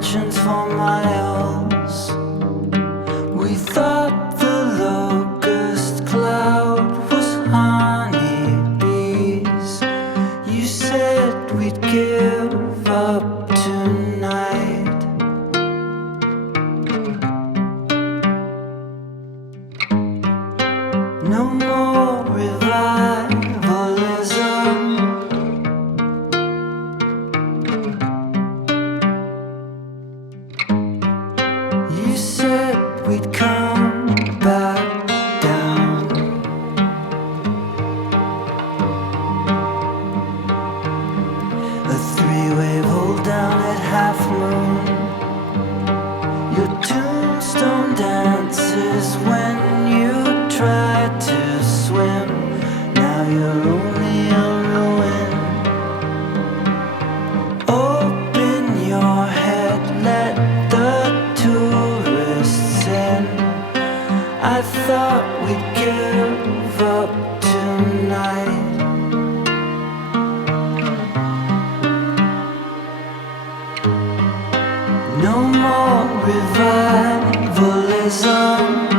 intentions for miles. We thought the locust cloud was honeybees. You said we'd give up tonight. No more revivalism. You said we'd come back down. A three-wave hold down at half moon. Your tombstone dances when you tried to swim. Now you're only a ruin. Open your head, let the tourists in. I thought we'd give up tonight. No more revivalism.